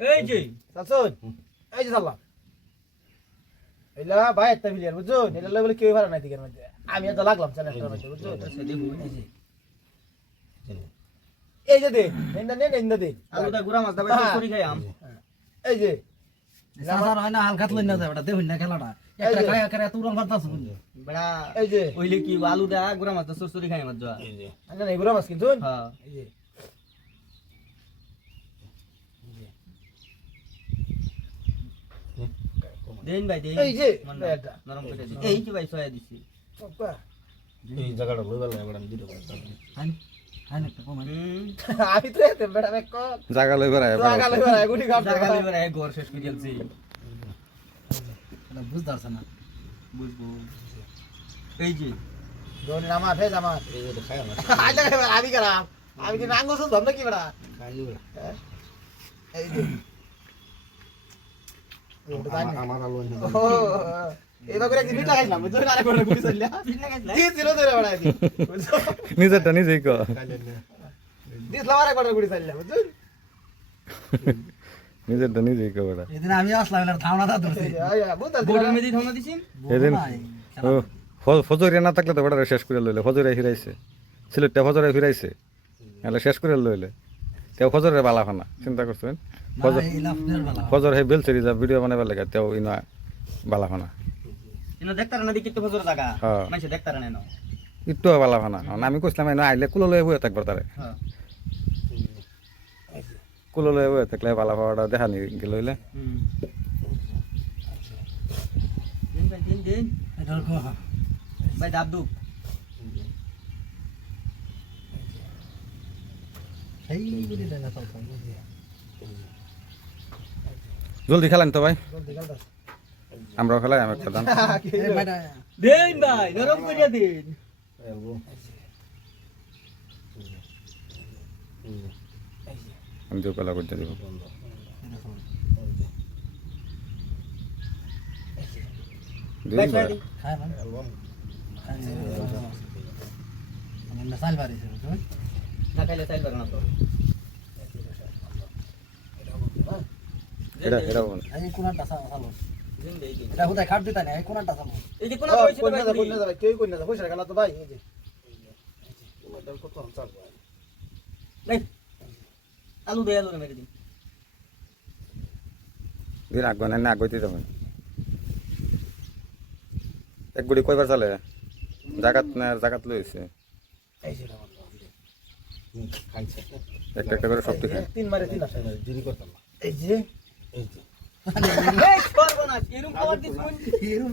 এই যে এই যে ভাই একটা মিলিয়ার বুঝছ এটা কেউ ভালো নাই দিকের মধ্যে। আমি এত লাগলাম মধ্যে বুঝছ এই যে এই যে দে এন্দা নে এন্দা দে আলুটা গুড়া মাছ দাবাই হ্যাঁ। করি খাই আম এই যে। সাসার হয় না হালকাত লই না যায় ওটা দেখুন না খেলাটা। এই একটা খায় করে তুরন করতাছ বুঝলি। বেড়া এই যে। ওইলে কি আলুটা গুড়া মাছ সরসরি খাই না না এগুলো মাছ কিন্তু। হ্যাঁ। এই যে। দেন ভাই দেন। এই যে নরম করে দিন। এই যে ভাই সয়া দিছি। এই জায়গাটা লইবা লাগে ম্যাডাম দিতে হান হান একটা আমি তো এতে জায়গা ঘর শেষ করে না। বুঝব। এই যে। দোন নামা ফেজ আমার। এই যে খায় না আইলা আমি কি নাঙ্গো সব নাকি বেড়া? খাই এই যে। নিজেরটা নিজেই করে নিজেরটা নিজেই এদিন আমি আসলাম ধরছি। এদিন ফজরিয়া না থাকলে তো বেড়ারে শেষ করে লইলে ফজরিয়া ফিরাইছে। সিলেটটা ফজরিয়া ফিরাইছে। শেষ করে লইলে। তেও ফজরের বালা খানা চিন্তা করছেন? ফজর ফজর হে বেল চুরি যা ভিডিও বানাবার লাগে তেও ইনা বালা খানা ইনো দেখতার না দেখি তো ফজর জায়গা হ্যাঁ। মাইসে দেখতার না না একটু বালা খানা আমি কইছিলাম না আইলে কুলো লয়ে বয়ে থাকবার তারে। হ্যাঁ। কুলো লয়ে বয়ে থাকলে বালা খাওয়াটা দেখা নি গেল হইলে। হুম। দিন দিন দিন। ভাই দাব জলদি খেলেন তো ভাই? আমরাও খেলাই আমি খেলাম দেন। ভাই নরম করিয়া দিন। এলবো আমি যে কলা করতে দিব। দিন ভাই। সয়া দিন সাল বাড়িছে না খাইলে চাইল পারে না তো। এটা এটা বল। এই কোনটা সালো দিন দেই দিন এটা হুদাই খাট দিতা না এই কোনটা সালো এই যে কোন ও হইছে কোন ভাই না কোন না ভাই কেউ কোন না পয়সা গেল তো ভাই এই যে। এটা কত চাল ভাই। আলু দে আলু মেরে দিন। দিন আগ না আগতে যাবেন এক গুড়ি কয়বার চালে? জাগাত না জাগাত লইছে এই যে একটা একটা করে সবটি খায়। তিন মারে তিন আসে দেরি করতাম না। এই যে? এই যে। এই করব না এরকম খাবার দিছ কোন এরম